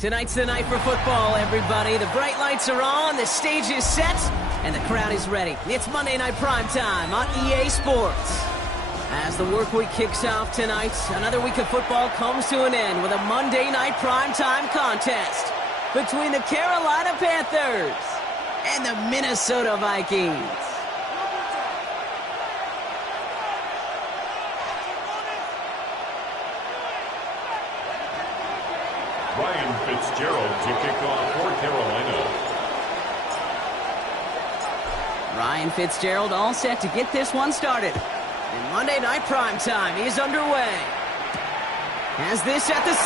Tonight's the night for football, everybody. The bright lights are on, the stage is set, and the crowd is ready. It's Monday Night Primetime on EA Sports. As the work week kicks off tonight, another week of football comes to an end with a Monday Night Primetime contest between the Carolina Panthers and the Minnesota Vikings. Ryan Fitzgerald to kick off for Carolina. Ryan Fitzgerald all set to get this one started. And Monday Night Primetime is underway. Has this at the 6.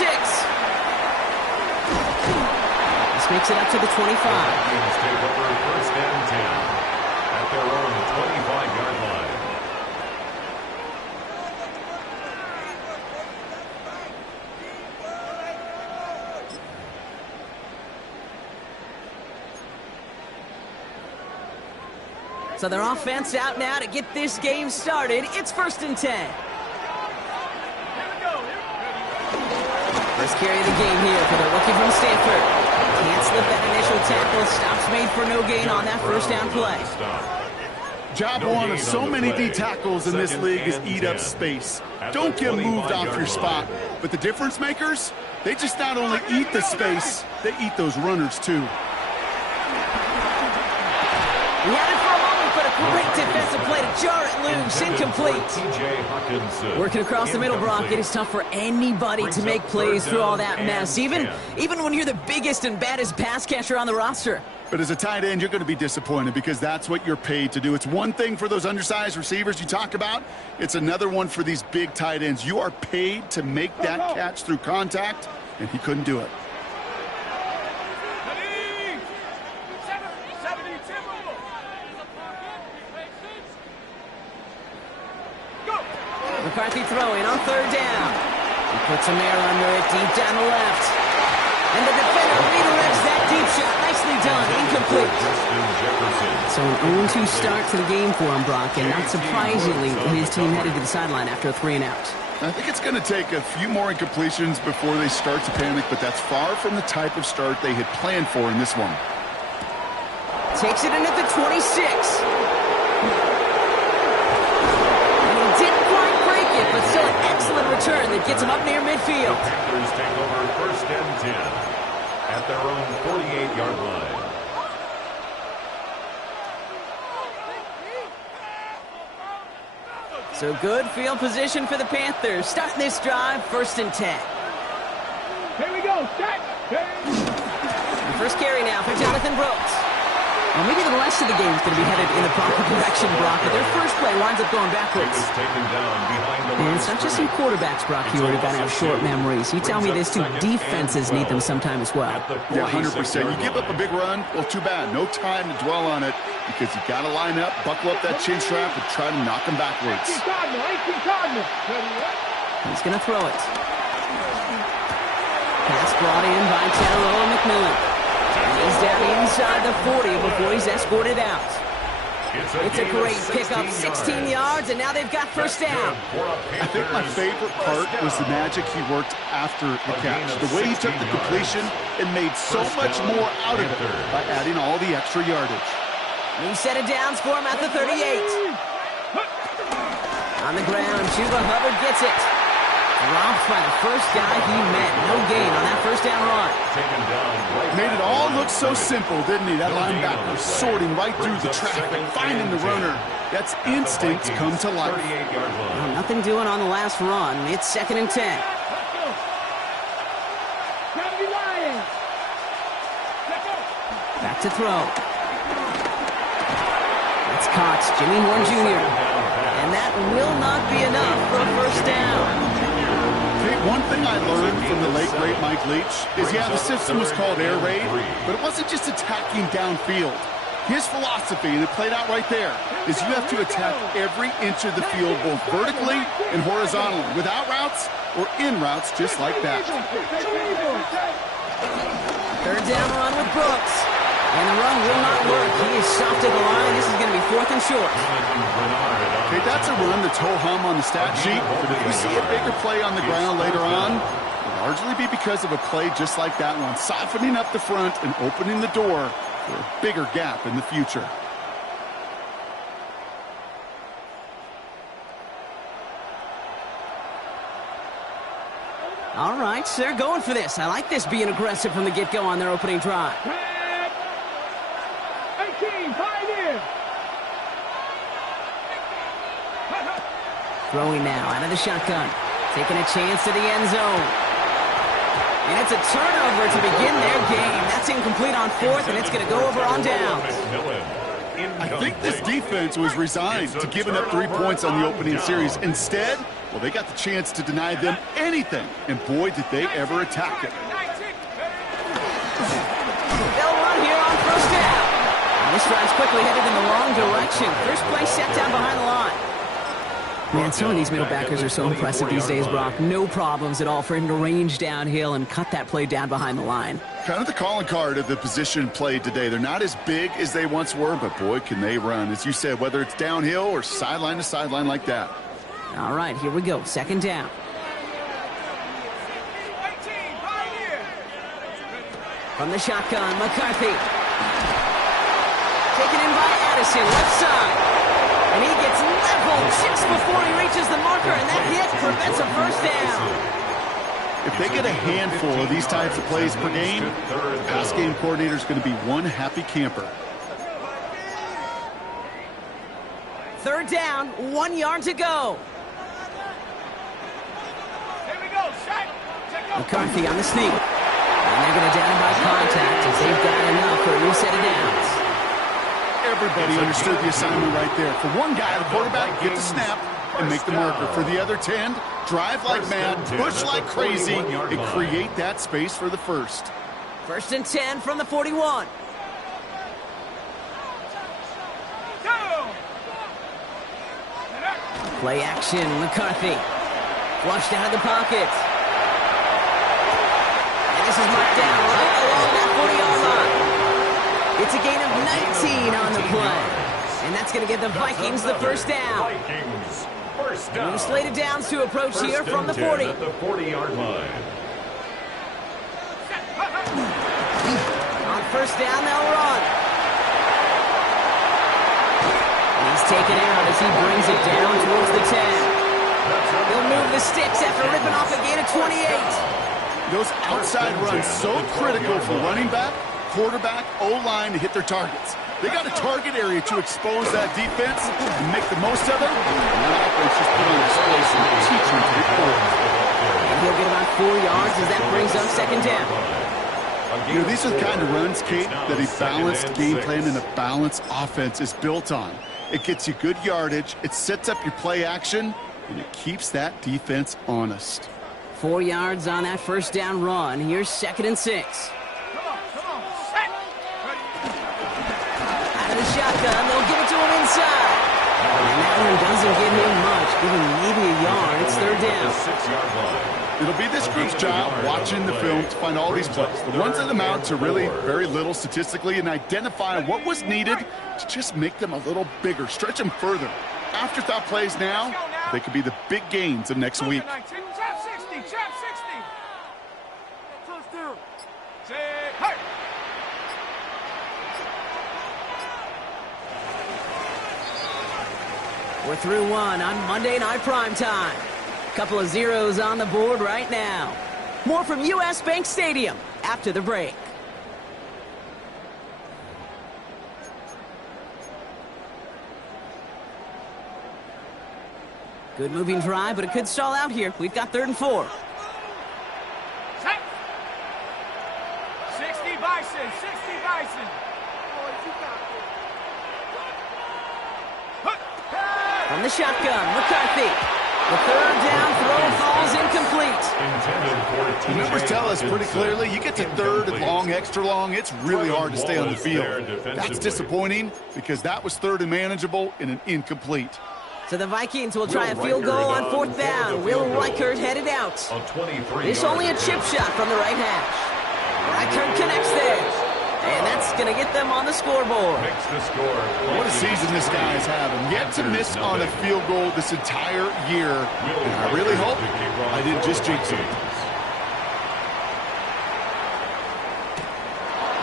This makes it up to the 25. Vikings take over first and 10 at their own 25-yard line. So their offense out now to get this game started. It's first and 10. First carry of the game here for the rookie from Stanford. Can't slip that initial tackle. Stops made for no gain on that first down play. Job one of so many D tackles in this league is eat up space. Don't get moved off your spot. But the difference makers, they just not only eat the space, they eat those runners too. He had it for a moment, but a great defensive play to jar it loose. Incomplete. Working across the middle, Brock, it is tough for anybody to make plays through all that mess, even when you're the biggest and baddest pass catcher on the roster. But as a tight end, you're going to be disappointed because that's what you're paid to do. It's one thing for those undersized receivers you talk about. It's another one for these big tight ends. You are paid to make that catch through contact, and he couldn't do it. McCarthy throwing on third down. He puts some air under it deep down the left. And the defender redirects that deep shot. Nicely done. Incomplete. So an 0-2 start to the game for him, Brock. And not surprisingly, his team headed to the sideline after a 3-and-out. I think it's going to take a few more incompletions before they start to panic, but that's far from the type of start they had planned for in this one. Takes it in at the 26. But still an excellent return that gets him up near midfield. The Panthers take over first and 10 at their own 48-yard line. So good field position for the Panthers. Starting this drive, first and 10. Here we go. Set. The first carry now for Jonathan Brooks. Well, maybe the rest of the game is going to be headed in the proper direction, Brock, but their first play winds up going backwards. And it's not just some quarterbacks, Brock, here who got to have short memories. You tell me this too, defenses need them sometime as well. Yeah, 100%. You give up a big run, well, too bad. No time to dwell on it because you got to line up, buckle up that chin strap, and try to knock them backwards. He's going to throw it. Pass brought in by Tannero McMillan. He's down inside the 40 before he's escorted out. It's a great pickup, 16 yards, and now they've got first down. I think my favorite part was the magic he worked after the catch. The way he took the completion and made so much more out of it by adding all the extra yardage. New set of downs for him at the 38. On the ground, Chuba Hubbard gets it. Dropped by the first guy he met. No gain on that first down run. Made it all look so simple, didn't he? That linebacker sorting right through the traffic, finding the runner. That's instinct come to life. Well, nothing doing on the last run. It's second and 10. Back to throw. It's caught. Jimmy Horn Jr. And that will not be enough for a first down. One thing I learned from the late, great Mike Leach is, yeah, the system was called air raid, but it wasn't just attacking downfield. His philosophy, and it played out right there, is you have to attack every inch of the field, both vertically and horizontally, without routes or in routes just like that. Third down run with Brooks. And the run will not work. He is stopped at the line. This is going to be fourth and short. Okay, that's a run that's ho-hum on the stat sheet, but if we see a bigger play on the ground later on, it largely be because of a play just like that one, softening up the front and opening the door for a bigger gap in the future. All right, so they're going for this. I like this being aggressive from the get-go on their opening drive. 18, pioneer. Throwing now out of the shotgun. Taking a chance to the end zone. And it's a turnover to begin their game. That's incomplete on fourth, and it's going to go over on downs. I think this defense was resigned to giving up 3 points on the opening series. Instead, well, they got the chance to deny them anything, and boy, did they ever attack it. They'll run here on first down. And this drive's quickly headed in the wrong direction. First play set down behind the line. Man, some of these middle backers are so impressive these days, Brock. No problems at all for him to range downhill and cut that play down behind the line. Kind of the calling card of the position played today. They're not as big as they once were, but boy, can they run. As you said, whether it's downhill or sideline to sideline like that. All right, here we go. Second down. From the shotgun, McCarthy. Taken in by Addison, left side. And he gets leveled just before he reaches the marker, and that hit prevents a first down. If they get a handful of these types of plays per game, the pass game coordinator is going to be one happy camper. Third down, 1 yard to go. Here we go, set. McCarthy on the sneak. And they're going to down by contact as they've got enough for a new set of downs. Everybody understood the assignment right there. For one guy, the quarterback, get the snap and make the marker. For the other 10, drive like mad, push like crazy, and create that space for the first. First and 10 from the 41. Play action, McCarthy. Flushed out of the pocket. And this is marked down right along that 40-yard line. It's a gain of 19 on the play. And that's going to give the Vikings the first down. New slated downs to approach here from the 40. At the 40-yard line. On first down, they'll run. He's taken out as he brings it down towards the 10. He'll move the sticks after ripping off a gain of 28. Those outside runs so critical for running back, quarterback, O-line to hit their targets. They got a target area to expose that defense and make the most of it. And that offense just put on display some teaching to the forward. And he'll get about 4 yards as that brings up second down. You know, these are the kind of runs, Kate, that a balanced game plan and a balanced offense is built on. It gets you good yardage, it sets up your play action, and it keeps that defense honest. 4 yards on that first down run. Here's second and 6. Out of the shotgun, they'll give it to him inside. And that one doesn't give him much. Give him maybe a yard. It's third down. 6-yard line. It'll be this group's job watching the film to find all these plays. The ones that amount to really very little statistically and identify what was needed to just make them a little bigger, stretch them further. Afterthought plays now, they could be the big gains of next week. Trap 60, trap 60. Touchdown. Hey. We're through one on Monday Night Primetime. Couple of zeros on the board right now. More from U.S. Bank Stadium after the break. Good moving drive, but it could stall out here. We've got 3rd and 4. Set. 60 Bison, 60 Bison. From the shotgun, McCarthy. The 3rd down throw falls incomplete. The numbers tell us pretty clearly, you get to 3rd and long, extra long, it's really hard to stay on the field. That's disappointing because that was 3rd and manageable and an incomplete. So the Vikings will try a field goal on 4th down. Will Reichert headed out. This only a chip shot from the right hash. Reichert connects there. And that's going to get them on the scoreboard. What a season this guy is having. Yet to miss on a field goal this entire year. And I really hope I didn't just jinx it.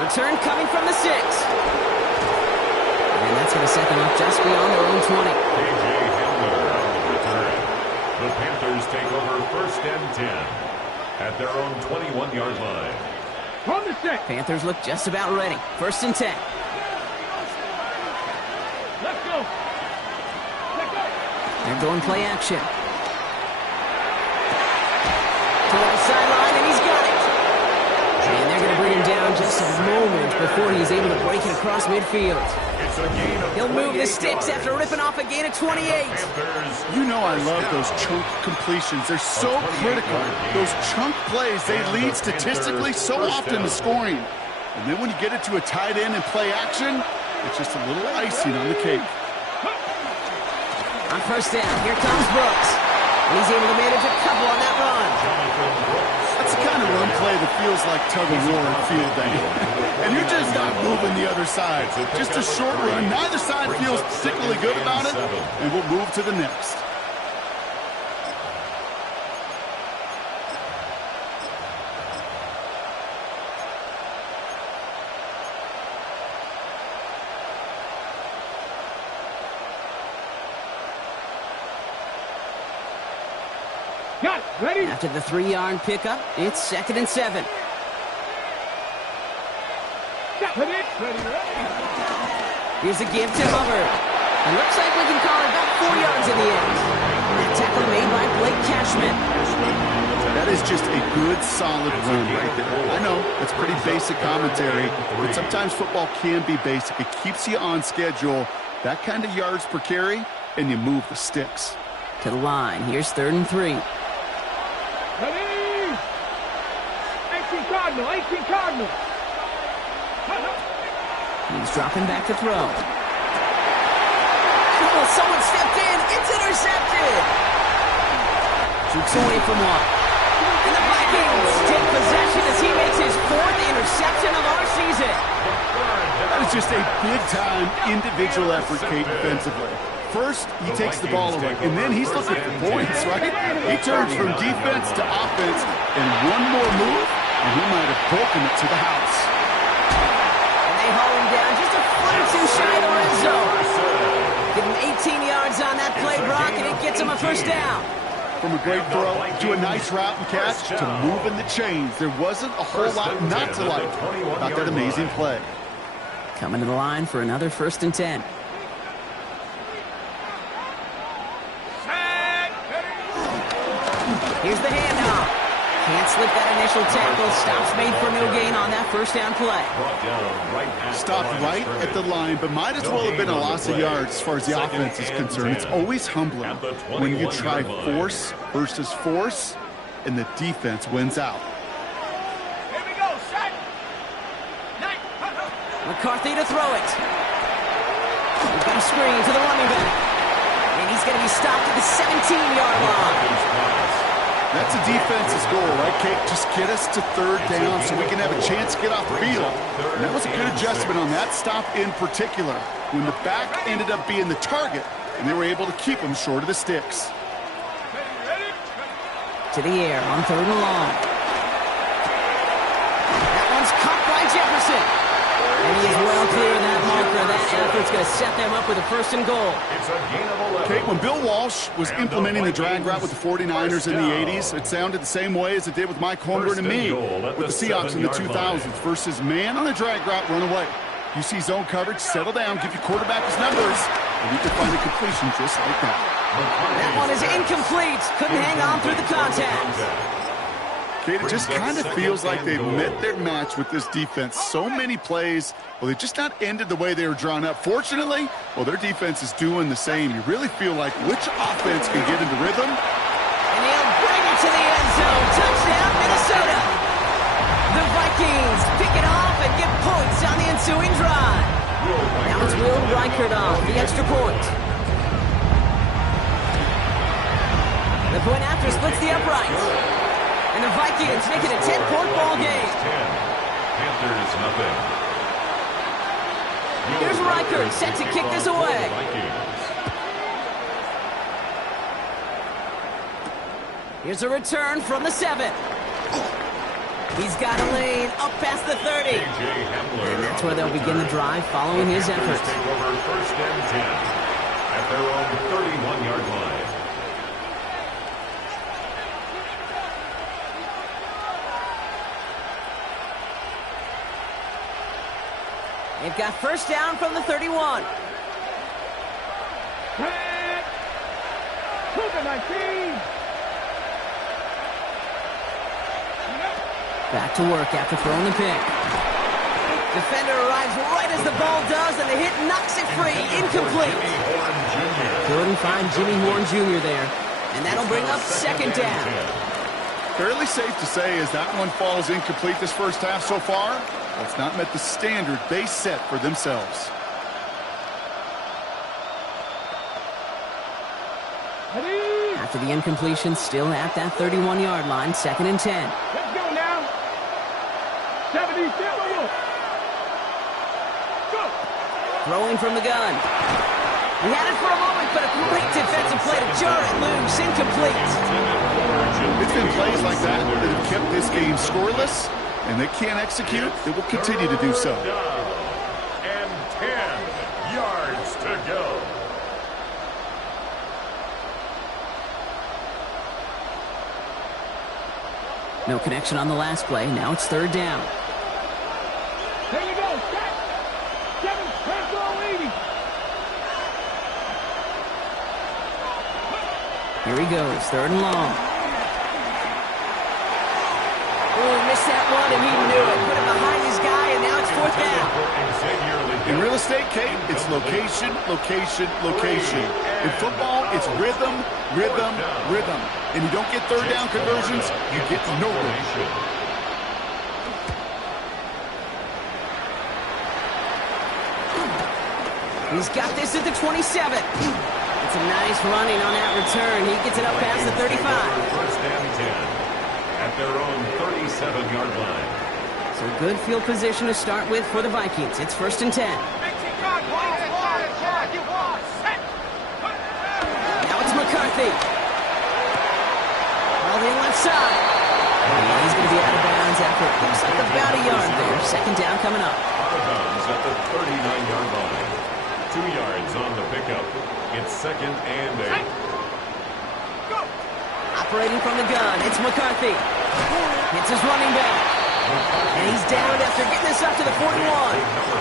Return coming from the 6. And that's going to set them up just beyond their own 20. A.J. Hamler on the return. The Panthers take over 1st and 10 at their own 21-yard line. From the 6. Panthers look just about ready. 1st and 10. Let's go. Let's go. They're going play action. Toward the sideline, and he's got it. And they're going to bring him down just a moment before he's able to break it across midfield. It's a gain of He'll move the sticks after ripping off a gain of 28. Panthers. You know I love those chunk completions. They're so critical. Those chunk plays, they lead statistically so often to scoring. And then when you get it to a tight end and play action, it's just a little icing on the cake. On 1st down, here comes Brooks. And he's able to manage a couple on that run. That's the kind of run play that feels like tug-of-war at field day. And you're just not moving the other side. Just a short run. Neither side feels particularly good about it. And we'll move to the next. Got it. Ready? After the 3-yard pickup, it's 2nd and 7. Got it. Ready. Here's a give to Hubbard. It looks like we can call it about 4 yards in the end. That tackle made by Blake Cashman. That is just a good, solid run right there. I know, that's pretty basic commentary, but sometimes football can be basic. It keeps you on schedule, that kind of yards per carry, and you move the sticks. To the line. Here's 3rd and 3. Ready. 18 Cardinal. 18 Cardinal. He's dropping back to throw. Oh, someone stepped in. It's intercepted. Jukes away from one. And the Vikings take possession as he makes his 4th interception of our season. That is just a big-time individual effort, Kate, defensively. First, he takes the ball away, and then he's looking for points, right? He turns from defense to offense, and one more move, and he might have broken it to the house. And they haul him down just a foot or two shy of the red zone. Give him 18 yards on that play, Brock, and it gets him a 1st down. From a great throw to a nice route and catch to moving the chains, there wasn't a whole lot not to like about that amazing play. Coming to the line for another 1st and 10. Here's the handoff. Can't slip that initial tackle. Stops made for no gain on that 1st down play. Stopped right at the line, but might as well have been a loss of yards as far as the offense is concerned. It's always humbling when you try force versus force, and the defense wins out. Here we go. Set. McCarthy to throw it. We've got a screen to the running back. And he's going to be stopped at the 17-yard line. That's a defense's goal, right, Kate? Just get us to 3rd down so we can have a chance to get off the field. And that was a good adjustment on that stop in particular, when the back ended up being the target, and they were able to keep him short of the sticks. Ready. To the air on 3rd and long. That one's caught by Jefferson. And he is well clear of that marker. That effort's going to set them up with a 1st and goal. It's a gain of 11. Kate, when Bill Walsh was implementing the drag route with the 49ers in the 80s, it sounded the same way as it did with Mike Holmgren and me with the Seahawks in the 2000s versus man on a drag route, run away. You see zone coverage, settle down, give your quarterback his numbers, and you can find a completion just like that. That one is incomplete. Couldn't hang on through the contact. Kate, it just kind of feels like they've met their match with this defense. So many plays, well, they just not ended the way they were drawn up. Fortunately, well, their defense is doing the same. You really feel like which offense can get into rhythm? And he'll bring it to the end zone. Touchdown, Minnesota. The Vikings pick it off and get points on the ensuing drive. Now it's Will Reichert off the extra point. The point after splits the uprights. And the Vikings make it a 10-point ball game. Panthers nothing. Here's Reichert set to kick this away. Here's a return from the 7. He's got a lane up past the 30. And that's where they'll begin the drive following his efforts. Take over first and 10 at their own 31-yard line. They've got first down from the 31. Back to work after throwing the pick. Defender arrives right as the ball does, and the hit knocks it free. Incomplete. Couldn't find Jimmy Horn Jr. there. And that'll bring up second down. Fairly safe to say as that one falls incomplete this first half so far. It's not met the standard they set for themselves. After the incompletion, still at that 31-yard line, second and 10. Let's go now. 70, go. Throwing from the gun. He had it for a moment, but a great defensive play to jar it loose. Incomplete. It's been plays like that that have kept this game scoreless, and they can't execute. They will continue to do so. And 10 yards to go. No connection on the last play. Now it's third down. There you go. Set. 7, Pencil 80. Here he goes, third and long. Oh, missed that one, and he knew it. Put it behind his guy, and now it's fourth down. In real estate, Kate, it's location, location, location. In football, it's rhythm, rhythm, rhythm. And you don't get third down conversions, you get nowhere. He's got this at the 27. It's a nice running on that return. He gets it up past the 35. First and 10 at their own 37-yard line. So good field position to start with for the Vikings. It's first and 10. Now it's McCarthy. Well, the left side. And he's going to be out of bounds after it picks up about a yard there. Second down coming up. Out of bounds at the 39-yard line. 2 yards on the pickup. It's second and 8. Operating from the gun, it's McCarthy. It's his running back. And he's down after getting this up to the 41. Number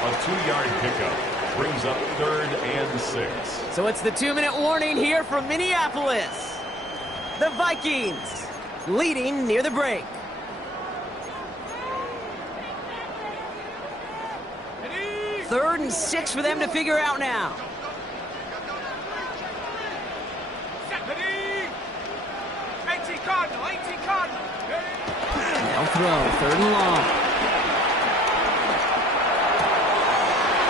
5. A 2-yard pickup brings up third and 6. So it's the 2-minute warning here from Minneapolis. The Vikings leading near the break. Third and 6 for them to figure out now. They'll throw, third and long.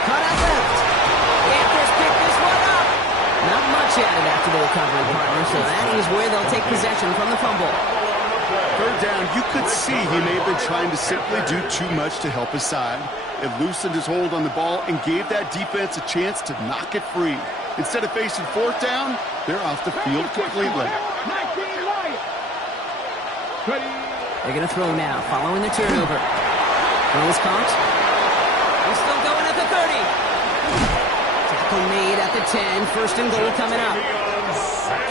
Cut out left. Panthers pick this one up. Not much added after the recovery, partner, so that is where they'll take possession from the fumble. Third down, you could see he may have been trying to simply do too much to help his side. It loosened his hold on the ball and gave that defense a chance to knock it free. Instead of facing fourth down, they're off the field completely. They're going to throw now, following the turnover. Throw is caught. They're still going at the 30. Tackle made at the 10. First and goal coming up.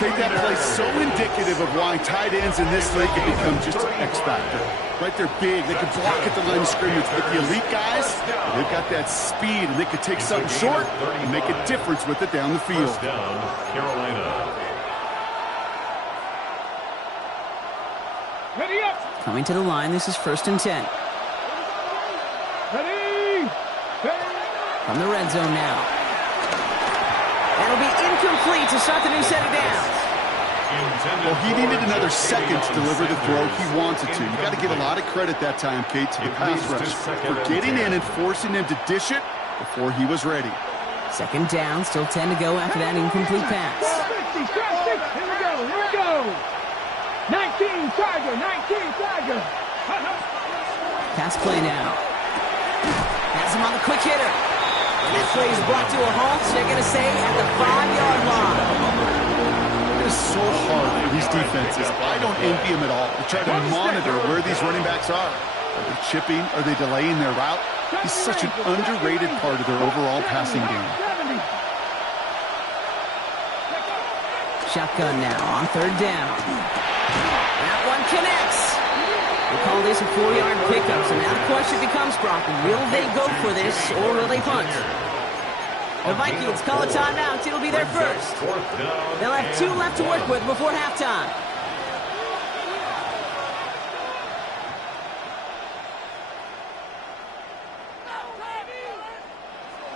Kate, that play so indicative of why tight ends in this league can become just an X factor. Right, they're big. They can block at the line of scrimmage. But the elite guys, they've got that speed, and they can take something short and make a difference with it down the field. First down, Carolina. Ready up. Coming to the line, this is first and 10. Ready. From the red zone now. That'll be incomplete to start the new set of downs. Well, he needed another second to deliver the throw he wanted to. You got to give a lot of credit that time, Kate, to the pass rush for getting in and forcing him to dish it before he was ready. Second down, still 10 to go after that incomplete pass. 50, here we go. 19 Tiger. Pass play now. Has him on the quick hitter. And that play is brought to a halt, so they're going to say at the 5-yard line. is so hard for these defenses. I don't envy them at all. They try to monitor where these running backs are. Are they chipping? Are they delaying their route? He's such an underrated part of their overall passing game. Shotgun now on third down. That one connects. We call this a 4-yard pickup, so now the question becomes, Brock, will they go for this or will they punt? The Vikings call a timeout. It'll be their first. They'll have 2 left to work with before halftime.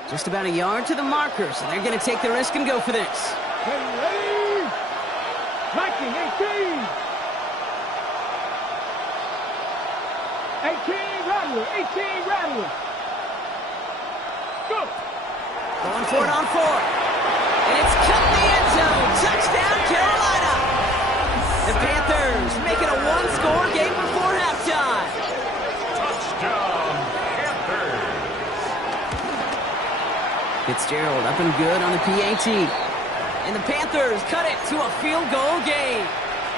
Just about a yard to the marker, so they're going to take the risk and go for this. Viking 18. 18 Rattler. 18 Rattler. Go. Going for it on 4. And it's cut in the end zone. Touchdown, Carolina. The Panthers making a 1-score game before halftime. Touchdown, Panthers. Fitzgerald up and good on the PAT. And the Panthers cut it to a field goal game.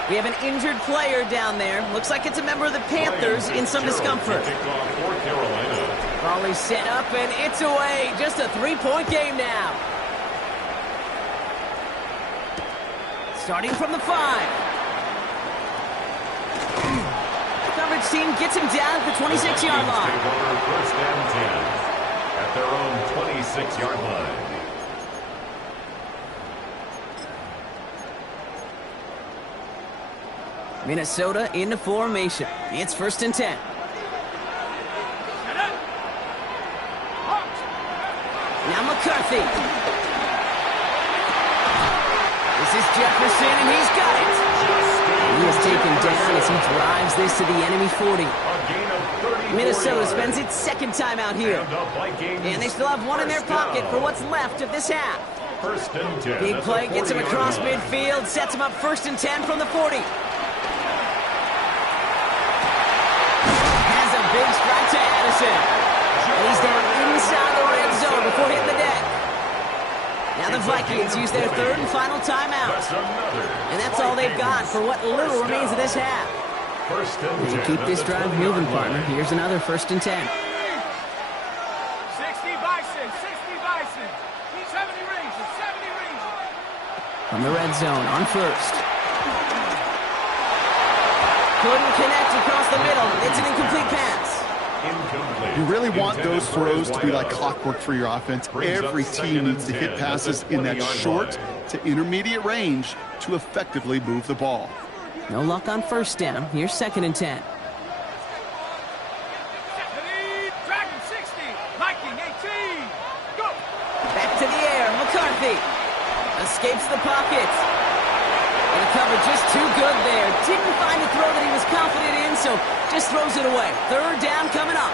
We have an injured player down there. Looks like it's a member of the Panthers in some discomfort. Ball is set up and it's away. Just a 3-point game now. Starting from the 5. Coverage team gets him down at the 26-yard line. First and 10 at their own 26-yard line. Minnesota into formation. It's first and 10. Now McCarthy. This is Jefferson, and he's got it. He is taken down as he drives this to the enemy 40. Minnesota spends its second time out here. And they still have 1 in their pocket for what's left of this half. First and 10. Big play gets him across midfield, sets him up first and 10 from the 40. Big strike to Addison. And he's down inside the red zone before hitting the deck. Now the Vikings use their third and final timeout. And that's all they've got for what little remains of this half. They keep this drive moving, partner. Here's another first and 10. 60 Bison. 60 Bison. 70 Rangers. 70 Rangers. From the red zone on first. Couldn't connect across the middle. It's an incomplete pass. You really want those throws to be like clockwork for your offense. Every team needs to hit passes in that short to intermediate range to effectively move the ball. No luck on first down. Here's second and 10. Dragon 60. Viking 18. Go. Back to the air. McCarthy escapes the pocket. And the cover just too good there. Didn't find a throw that he was confident in, so just throws it away. Third down coming up.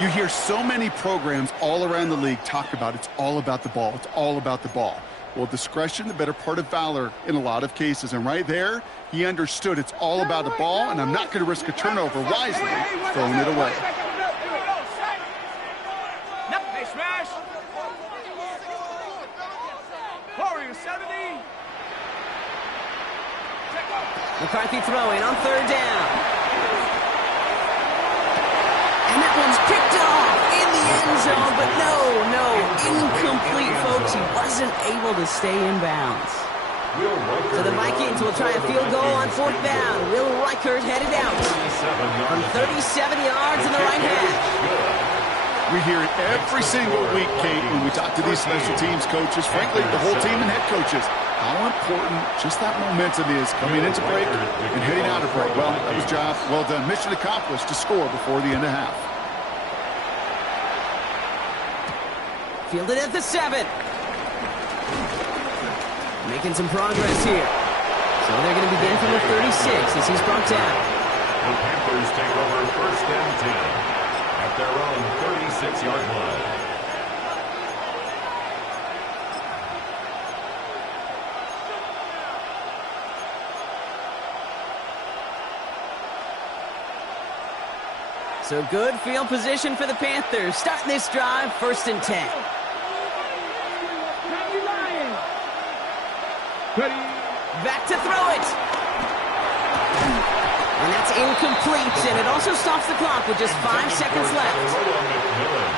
You hear so many programs all around the league talk about it's all about the ball. It's all about the ball. Well, discretion, the better part of valor in a lot of cases. And right there, he understood it's all about the ball, and I'm not going to risk a turnover wisely, throwing it away. Hey, smash. Warrior 70. McCarthy throwing on third down. And that one's picked off in the end zone, but no, incomplete, folks. He wasn't able to stay in bounds. So the Vikings will try a field goal on fourth down. Will Reichert headed out from 37 yards in the right hash. We hear it every single week, Kate, when we talk to these special teams coaches, frankly, the whole team and head coaches, how important just that momentum is coming into break and heading out of break. Well, that was job well done. Mission accomplished to score before the end of half. Fielded at the 7. Making some progress here. So they're going to begin from the 36 as he's brought down. The Panthers take over first and 10 at their own 36-yard line. So good field position for the Panthers. Starting this drive, first and 10. Ready. Back to throw it. And that's incomplete, and it also stops the clock with just 5 seconds left.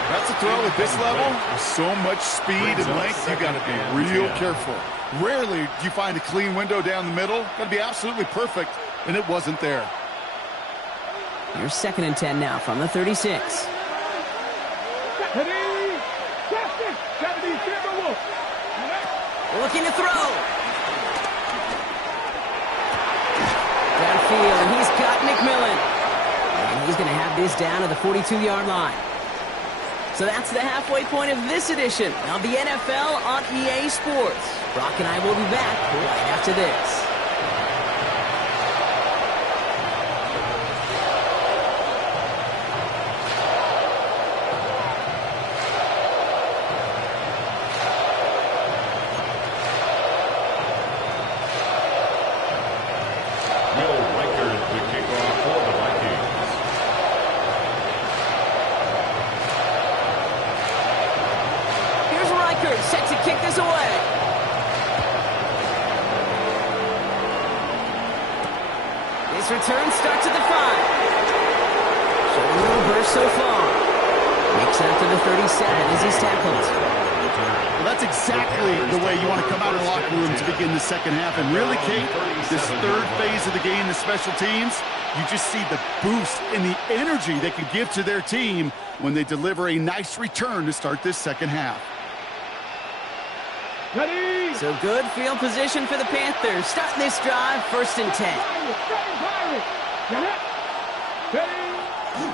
That's a throw at this level. With so much speed and length, you got to be real careful. Rarely do you find a clean window down the middle. Got to be absolutely perfect, and it wasn't there. Here's 2nd and 10 now from the 36. Looking to throw. Downfield, and he's got McMillan. And he's going to have this down at the 42-yard line. So that's the halfway point of this edition of the NFL on EA Sports. Brock and I will be back right after this. Set to kick this away. This return starts at the 5. Showing a little burst so far. Makes it up to the 37 as he's tackled. Well, that's exactly the way you want to come out of the locker room to begin the second half. And really, Kate, this third phase of the game, the special teams, you just see the boost and the energy they can give to their team when they deliver a nice return to start this second half. Ready? So good field position for the Panthers. Starting this drive, 1st and 10.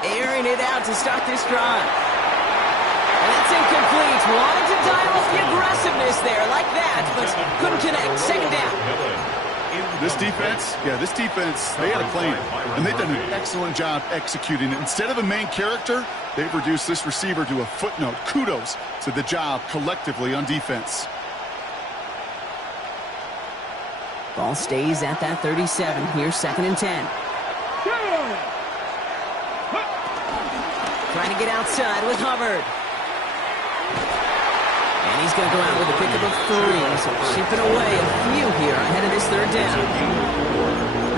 Airing it out to start this drive. And that's incomplete. Wanted to dial up the aggressiveness there like that, but couldn't connect. 2nd down. This defense, they had a plan, and they've done an excellent job executing it. Instead of a main character, they've reduced this receiver to a footnote. Kudos to the job collectively on defense. Ball stays at that 37. Here's 2nd and 10. Trying to get outside with Hubbard. And he's going to go out with a pickup of 3. So chipping away a few here ahead of this 3rd down.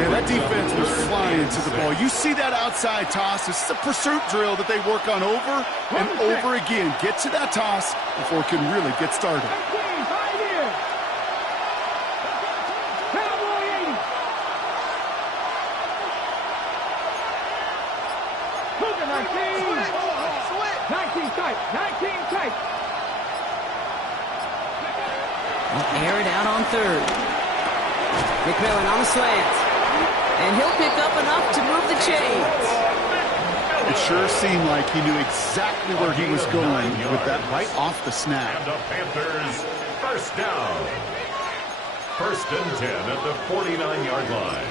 Yeah, that defense was flying to the ball. You see that outside toss. This is a pursuit drill that they work on over and over again. Get to that toss before it can really get started. We'll air it out on 3rd. McMillan on the slant. And he'll pick up enough to move the chains. It sure seemed like he knew exactly where he was going with that right off the snap. And the Panthers, 1st down. 1st and 10 at the 49-yard line.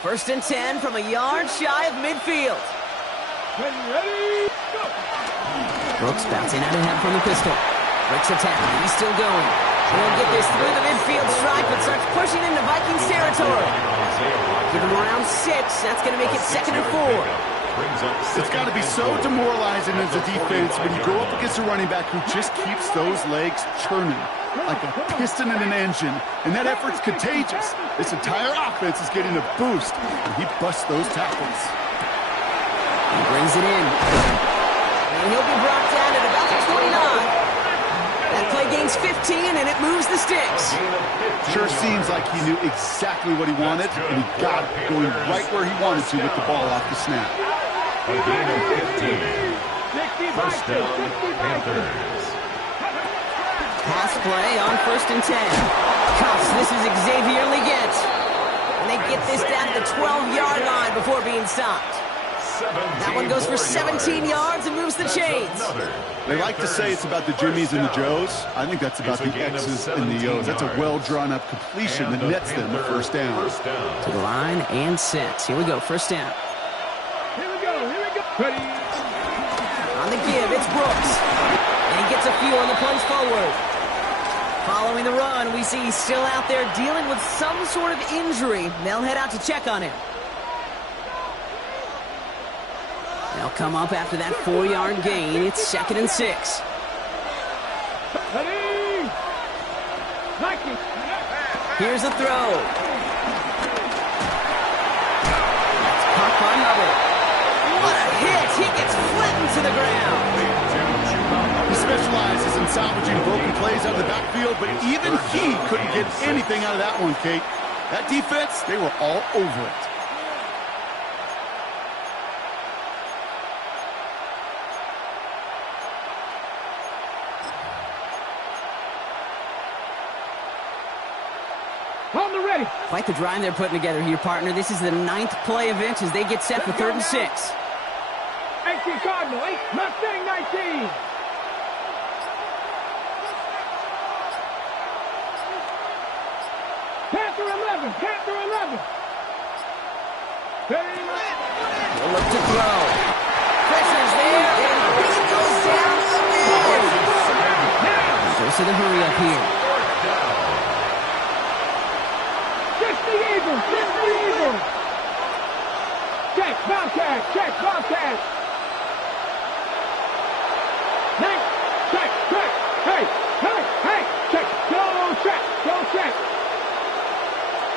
First and 10 from a yard shy of midfield. Ready? Go! Brooks bouncing out ahead from the pistol. Breaks a tackle. He's still going. He'll get this through the midfield stripe and starts pushing into Vikings territory. Give him around 6. That's going to make it 2nd and 4. It's got to be so demoralizing as a defense when you go up against a running back who just keeps those legs churning like a piston in an engine, and that effort's contagious. This entire offense is getting a boost, and he busts those tackles. He brings it in. And he'll be brought down at about the 29. That play gains 15, and it moves the sticks. Sure seems like he knew exactly what he wanted, and he got it going right where he wanted to with the ball off the snap. A gain of 15. 1st down, Panthers. Pass play on 1st and 10. Cuffs, this is Xavier Leggett. And they get this down to the 12-yard line before being stopped. That one goes for 17 yards and moves the chains. They like to say it's about the Jimmies and the Joes. I think that's about the X's and the O's. That's a well-drawn-up completion that nets them the 1st down. To the line and sets. Here we go, 1st down. Here we go. Ready? On the give, it's Brooks. And he gets a few on the plunge forward. Following the run, we see he's still out there dealing with some sort of injury. They'll head out to check on him. They'll come up after that 4-yard gain. It's 2nd and 6. Ready? Nike. Here's a throw. That's caught by Hubbard. What a hit! He gets flattened to the ground. He specializes in salvaging broken plays out of the backfield, but even he couldn't get anything out of that one, Kate. That defense, they were all over it. On the ready. Quite the drive they're putting together here, partner. This is the 9th play of inch as they get set for 3rd and 6. 18 Cardinal, 8 Mustang 19. Panther 11, Panther 11. Ready? They'll look to throw. Pressure's there, and he goes down again. Goes to the hurry up here. Eagle. Check, Bobcat. Nice, check. Hey, check. Go check.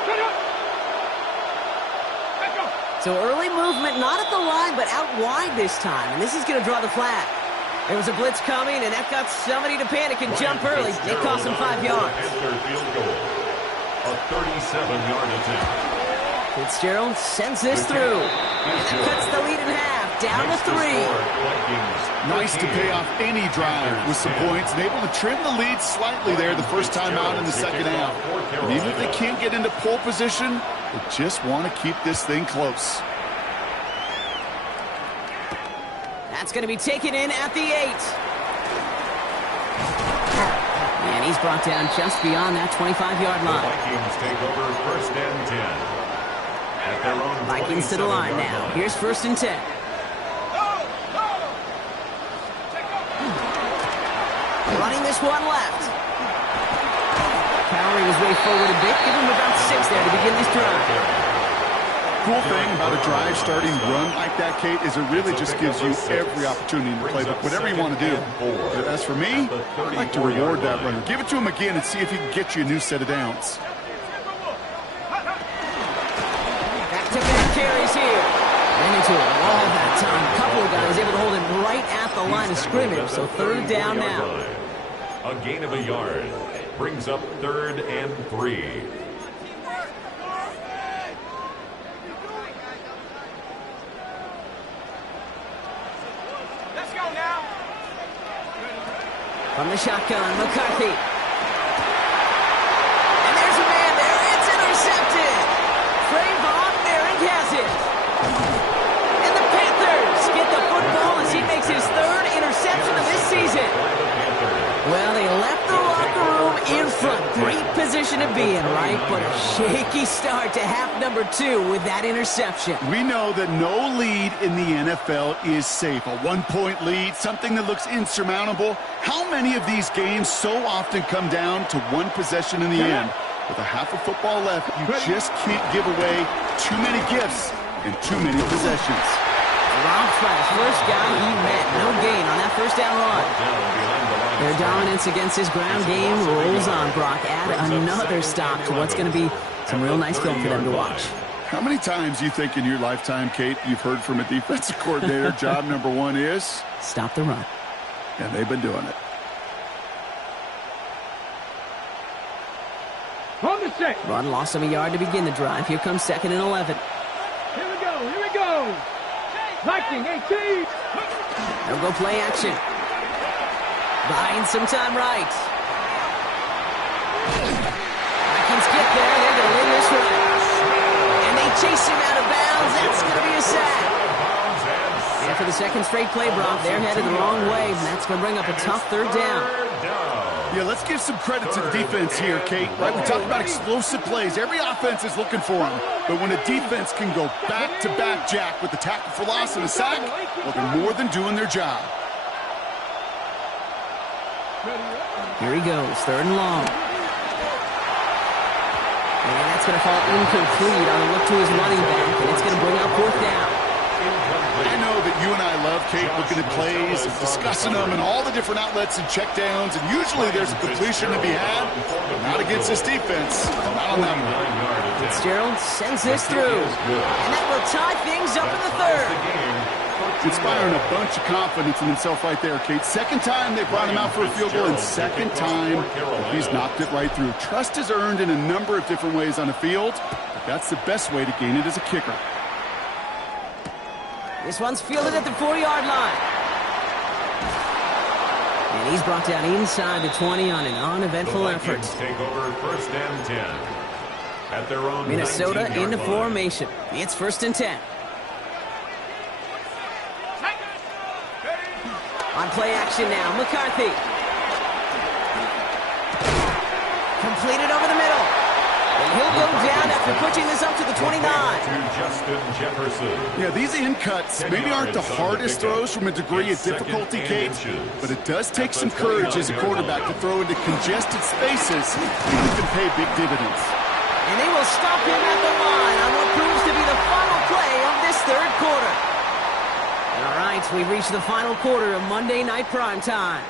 Get up. Let's go. So early movement, not at the line, but out wide this time. And this is going to draw the flag. There was a blitz coming, and that got somebody to panic and jump early. It cost them 5 yards. Their field goal. A 37-yard attempt. Fitzgerald sends this through. And that cuts the lead in half. Down to 3. Nice to pay off any drive with some points and able to trim the lead slightly there the first time out in the second half. And even if they can't get into pole position, they just want to keep this thing close. That's going to be taken in at the 8. And he's brought down just beyond that 25-yard line. Vikings take over 1st and 10. At their own Vikings to the line now. Here's 1st and 10. Running this one left. Powering his way forward a bit. Give him about 6 there to begin this drive. Cool thing about a drive starting run like that, Kate, is it really just gives you every opportunity to play whatever you want to do. But as for me, I like to reward that runner. Give it to him again and see if he can get you a new set of downs. Back-to-back carries here. Ran into a wall that time. A couple of guys able to hold him right at the line of scrimmage. So 3rd down now. A gain of a yard brings up 3rd and 3. Let's go now. From the shotgun, McCarthy. And there's a man there. It's intercepted. Trayvon Merrick has it. And the Panthers get the football as he makes his 3rd interception of this season. Well, they left the locker room in front. Great position to be in, right? But a shaky start to half number 2 with that interception. We know that no lead in the NFL is safe. A 1-point lead, something that looks insurmountable. How many of these games so often come down to one possession in the end? With a half of football left, you just can't give away too many gifts and too many possessions. Rob Flash, first guy he met. No gain on that 1st down run. Their dominance against this ground game rolls on, Brock. Add another stop to what's going to be some real nice film for them to watch. How many times do you think in your lifetime, Kate, you've heard from a defensive coordinator, job number 1 is? Stop the run. And they've been doing it. On the set. Run lost him a yard to begin the drive. Here comes 2nd and 11. Here we go. Viking 18. They'll go play action. Buying some time right. Vikings get there. They're going to win this one. And they chase him out of bounds. That's going to be a sack. And for the 2nd straight play, Brock, they're headed the wrong way. And that's going to bring up a tough 3rd down. Yeah, let's give some credit to the defense here, Kate. Right, we talked about explosive plays. Every offense is looking for them. But when a defense can go back-to-back, Jack, with the tackle for loss and a sack, well, they're more than doing their job. Here he goes, 3rd and long. And that's going to fall incomplete on a look to his running back, and it's going to bring up 4th down. I know that you and I love love, Kate, looking at plays, discussing them, and all the different outlets and checkdowns, and usually there's a completion to be had, but not against this defense. Not on that one. Fitzgerald sends this through, and that will tie things up in the third. Inspiring a bunch of confidence in himself right there, Kate. Second time they brought him out for a field goal, and second time he's knocked it right through. Trust is earned in a number of different ways on the field, but that's the best way to gain it as a kicker. This one's fielded at the 4-yard line. And he's brought down inside the 20 on an uneventful effort. Take over first and 10. At their own Minnesota into formation. It's first and 10. On play action now, McCarthy. Completed over the middle. And he'll go down after pushing this up to the 29. To Justin Jefferson. Yeah, these in cuts maybe aren't the hardest throws from a degree of difficulty, Kate, but it does take some courage as a quarterback to throw into congested spaces and you can pay big dividends. And they will stop him at the line on what proves to be the final play of this third quarter. All right, we've reached the final quarter of Monday Night Primetime.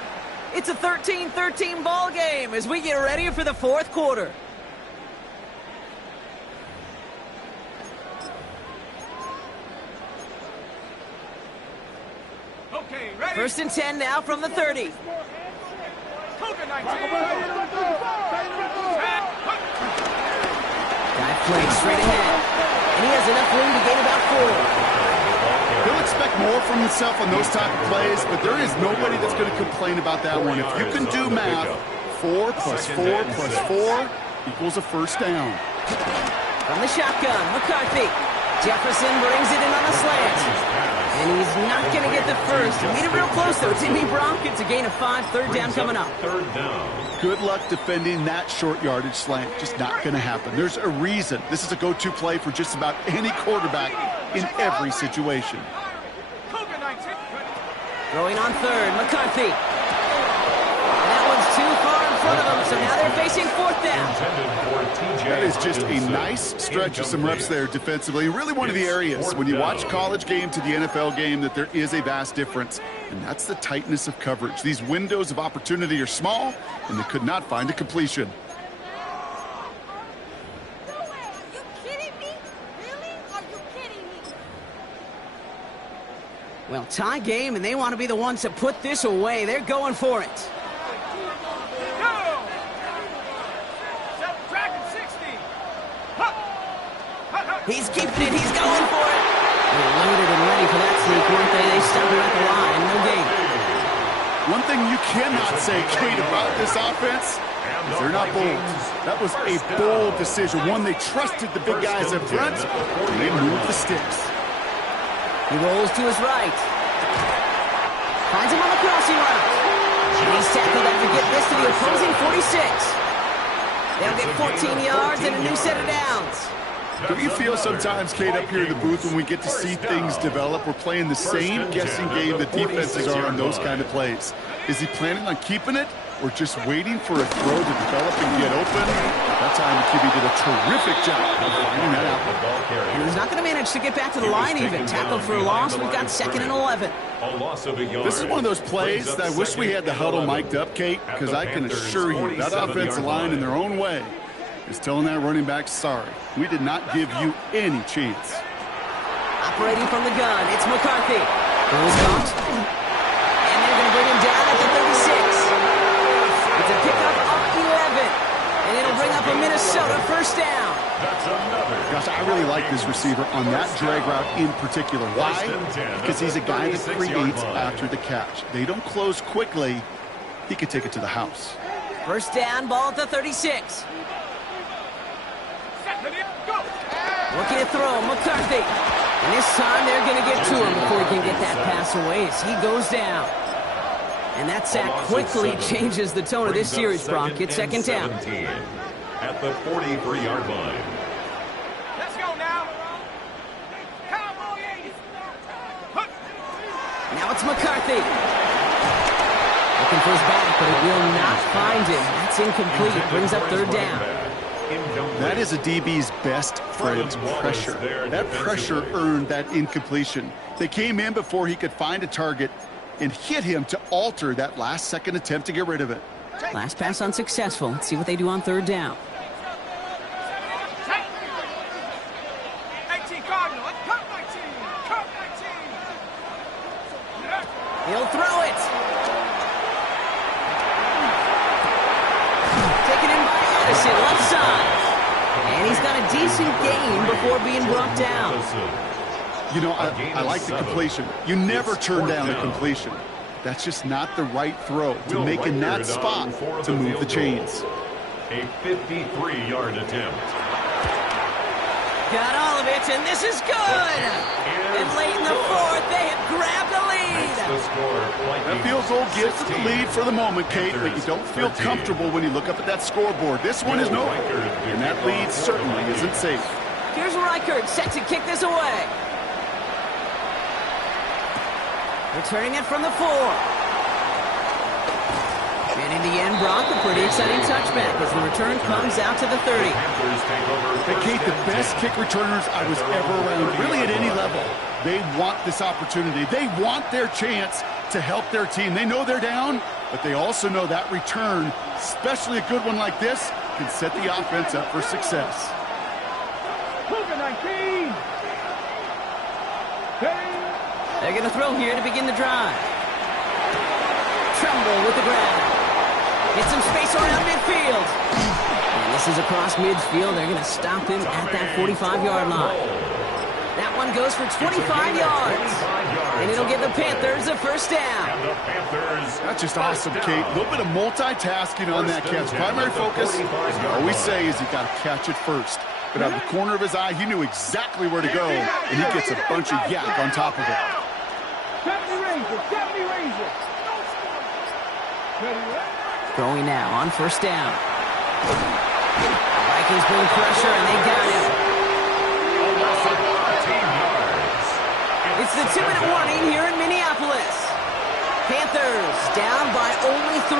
It's a 13-13 ball game as we get ready for the fourth quarter. Okay, ready? First and 10 now from the 30. Guy flanks straight ahead, and he has enough room to gain about 4. He'll expect more from himself on those type of plays, but there is nobody that's going to complain about that one. If you can do math, 4 plus 4 plus 4 equals a first down. From the shotgun, McCarthy. Jefferson brings it in on a slant. And he's not going to get the first. He made it real close, though. Jimmy Brown gets a gain of 5. Third down coming up. Third down. Good luck defending that short yardage slant. Just not going to happen. There's a reason. This is a go-to play for just about any quarterback in every situation. Throwing on third, McCarthy. And that one's too far in front of him, so now they're facing fourth down. That is just a nice stretch of some reps there defensively. Really one of the areas when you watch college game to the NFL game that there is a vast difference, and that's the tightness of coverage. These windows of opportunity are small, and they could not find a completion. Well, tie game, and they want to be the ones to put this away. They're going for it. He's keeping it. He's going for it. They're loaded and ready for that sneak, weren't they? They stopped him at the line. No gain. One thing you cannot say, Kate, about this offense is they're not bold. That was a bold decision. One, they trusted the big guys up front, and they moved the sticks. He rolls to his right. Finds him on the crossing route. And he's tackled after getting this to the opposing 46. They'll get 14 yards and a new set of downs. Don't you feel sometimes, Kate, up here in the booth when we get to see things develop, we're playing the same guessing game that defenses are on those kind of plays? Is he planning on keeping it or just waiting for a throw to develop and get open? That time the QB did a terrific job of finding that out. And he's not going to manage to get back to the line even. Tackled for a loss. We've got 2nd and 11. This is one of those plays that I wish we had the huddle mic'd up, Kate, because I can assure you that offensive line in their own way is telling that running back, sorry, we did not give you any chance. Operating from the gun, it's McCarthy. Goes out. And they're going to bring him down at the 36. It's a pickup of 11. And it'll bring up a Minnesota first down. Gosh, I really like this receiver on that drag route in particular. Why? Because he's a guy that creates after the catch. They don't close quickly. He could take it to the house. First down, ball at the 36. Looking to throw, McCarthy. And this time they're going to get to him before he can get that pass away as he goes down. And that sack quickly changes the tone of this series, Brock. It's 2nd down. At the 43-yard line. Let's go now. Now it's McCarthy. Looking for his back, but it will not find him. That's incomplete. Brings up 3rd down. That is a DB's best friend, pressure. That pressure earned that incompletion. They came in before he could find a target and hit him to alter that last-second attempt to get rid of it. Last pass unsuccessful. Let's see what they do on third down. 18 Cardinal, cut 19, cut 19. He'll throw it. Taken in by Addison, left side. And he's got a decent gain before being brought down. You know, I like the completion. You never turn down a completion. That's just not the right throw to make in that spot to move the chains. A 53-yard attempt. Got all of it, and this is good. And late in the fourth, they have grabbed the lead. That feels old gift for the lead for the moment, Kate, but you don't feel comfortable when you look up at that scoreboard. This one is no, and that lead certainly isn't safe. Here's Reichert, set to kick this away. Returning it from the 4. And in the end, Brock, a pretty exciting touchback as the return comes out to the 30. Hey, Kate, the best kick returners I was ever around, really at any level. They want this opportunity. They want their chance to help their team. They know they're down, but they also know that return, especially a good one like this, can set the offense up for success. 19. They're going to throw here to begin the drive. Trumbull with the grab. Get some space around midfield. And this is across midfield. They're going to stop him at that 45-yard line. That one goes for 25 yards. And it'll give the Panthers a first down. That's just awesome, Kate. A little bit of multitasking on that catch. Primary focus, as you always say, is you got to catch it first. But out of the corner of his eye, he knew exactly where to go, and he gets a bunch of yak on top of it. 70 Rangers. Throwing now on first down. Vikings bring pressure, and they got him. It's the 2-minute warning here in Minneapolis. Panthers down by only 3.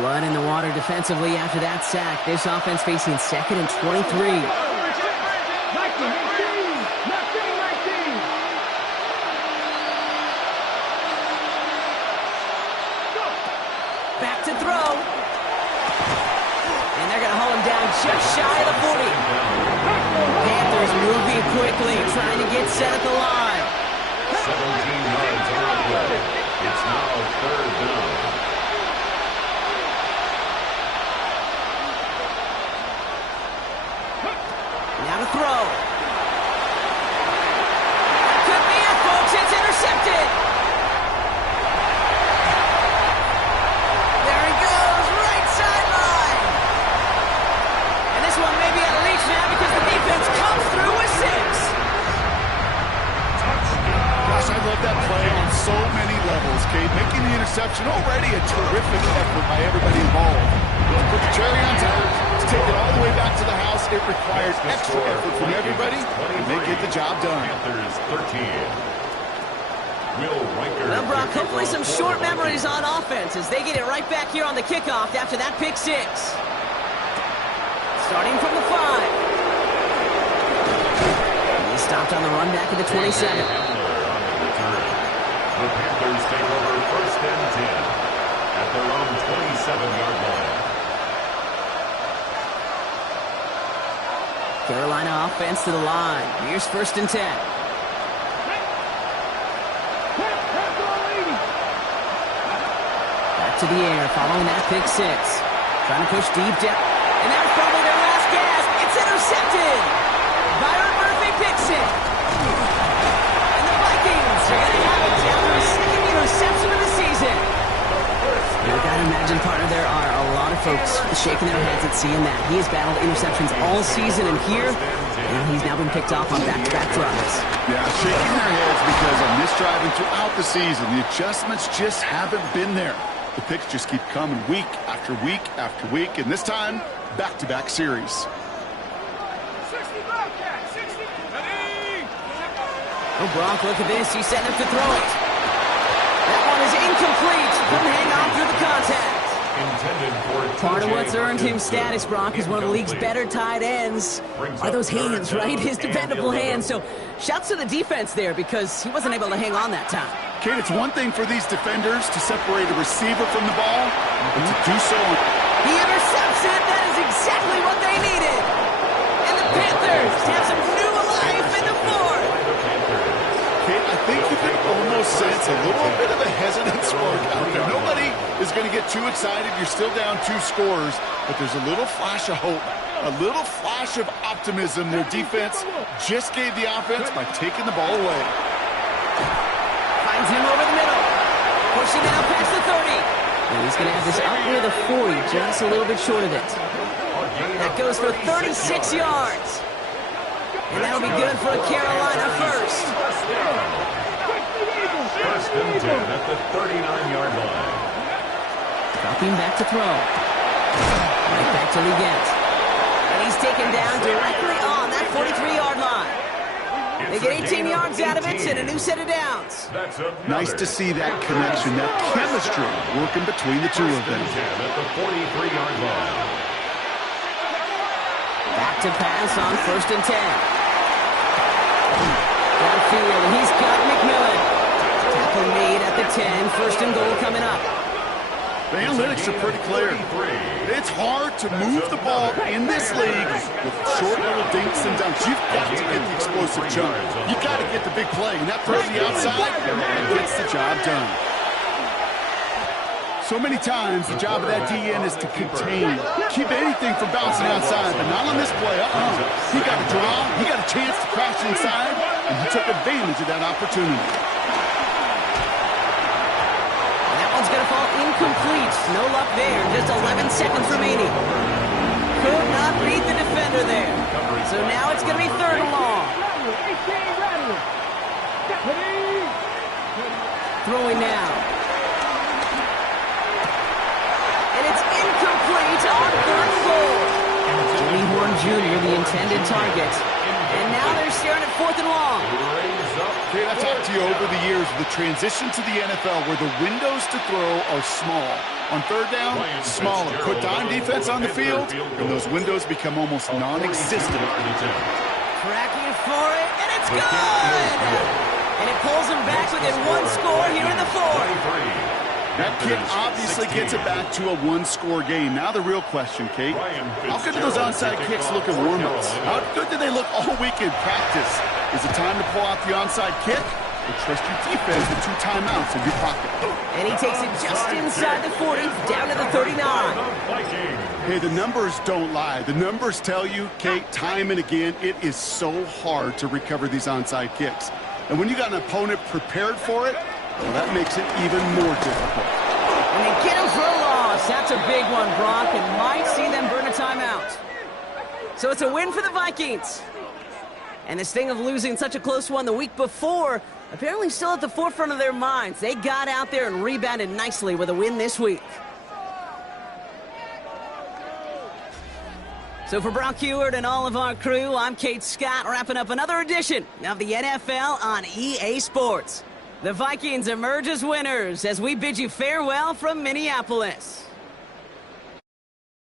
Blood in the water defensively after that sack. This offense facing 2nd and 23. Back to throw. And they're going to hold him down just shy of the 40. Panthers moving quickly, trying to get set at the line. 17 yards on the play. It's now third down. Now to throw. Could be it, folks. It's intercepted. There he goes, right sideline. And this one may be out of reach now because the defense comes through with 6. Gosh, I love that play on so many levels, Kate. Making the interception already a terrific effort by everybody involved. Put the cherry on top. To take it all the way back to the house, it requires extra effort from everybody, and they get the job done. Panthers 13. Well, Brock, hopefully some short memories on offense as they get it right back here on the kickoff after that pick 6. Starting from the 5. He stopped on the run back at the 27. The Panthers take over 1st and 10 at their own 27-yard line. Carolina offense to the line. Here's 1st and 10. Back to the air, following that pick 6. Trying to push deep down. And that was probably their last gasp. It's intercepted. Byron Murphy picks it. And the Vikings are going to have it down to a 2nd interception of the season. You gotta imagine, partner, there are a lot of folks shaking their heads at seeing that. He has battled interceptions all season, and here, he's now been picked off on back-to-back drives. Yeah, shaking their heads because on this drive and throughout the season, the adjustments just haven't been there. The picks just keep coming week after week after week, and this time, back-to-back series. 60 Bobcat, 60. Ready? Oh, Brock, look at this. He's setting up to throw it. That one is incomplete. Couldn't hang on through the contact. Part of what's earned him status, Brock, is one of the league's better tight ends. Are those hands, right? His dependable hands. So shouts to the defense there because he wasn't able to hang on that time. Kate, it's one thing for these defenders to separate a receiver from the ball, but to do so... He intercepts it. That is exactly what they needed. And the Panthers have some new life in the fourth. Kate, I think you can almost sense a little bit of a hesitant spark out there. Nobody is going to get too excited. You're still down 2 scores, but there's a little flash of hope, a little flash of optimism. Their defense just gave the offense by taking the ball away. Finds him over the middle. Pushing out past the 30. And he's going to have this up near the 40, just a little bit short of it. That goes for 36 yards. And that'll be good for a Carolina first. First and 10 at the 39-yard line. Dropping back to throw. Right back to Leggett. And he's taken down directly on that 43-yard line. They get 18 yards out of it and a new set of downs. Nice to see that connection, that chemistry working between the two of them. At the 43-yard line. Back to pass on first and 10. Downfield, he's got McMillan. Tackle made at the 10, first and goal coming up. The analytics are pretty clear. It's hard to move the ball in this league with short little dinks and dunks. You've got to get the explosive jump. You've got to get the big play, and that throws the outside and gets the job done. So many times, the job of that DN is to contain, keep anything from bouncing outside, but not on this play. He got a draw, he got a chance to crash inside, and he took advantage of that opportunity. Going to fall incomplete. No luck there. Just 11 seconds remaining. Could not beat the defender there. So now it's going to be third and long. Throwing now. And it's incomplete on third and goal. Jimmy Horn Jr., the intended target. And now they're staring at fourth and long. Okay, I've talked to you over the years of the transition to the NFL where the windows to throw are small. On third down, smaller. Put dime defense on the field, and those windows become almost non-existent. Tracking for it, and it's good! And it pulls them back within 1 score here in the fourth. That kick obviously gets it back to a 1-score game. Now the real question, Kate, how good do those onside kicks look in warm-ups? How good do they look all week in practice? Is it time to pull out the onside kick? Or trust your defense with 2 timeouts in your pocket? And he takes it just inside the 40, down to the 39. Hey, the numbers don't lie. The numbers tell you, Kate, time and again, it is so hard to recover these onside kicks. And when you got an opponent prepared for it, well, that makes it even more difficult. And they get him for a loss. That's a big one, Brock, and might see them burn a timeout. So it's a win for the Vikings. And this thing of losing such a close one the week before, apparently still at the forefront of their minds. They got out there and rebounded nicely with a win this week. So for Brock Heward and all of our crew, I'm Kate Scott, wrapping up another edition of the NFL on EA Sports. The Vikings emerge as winners as we bid you farewell from Minneapolis.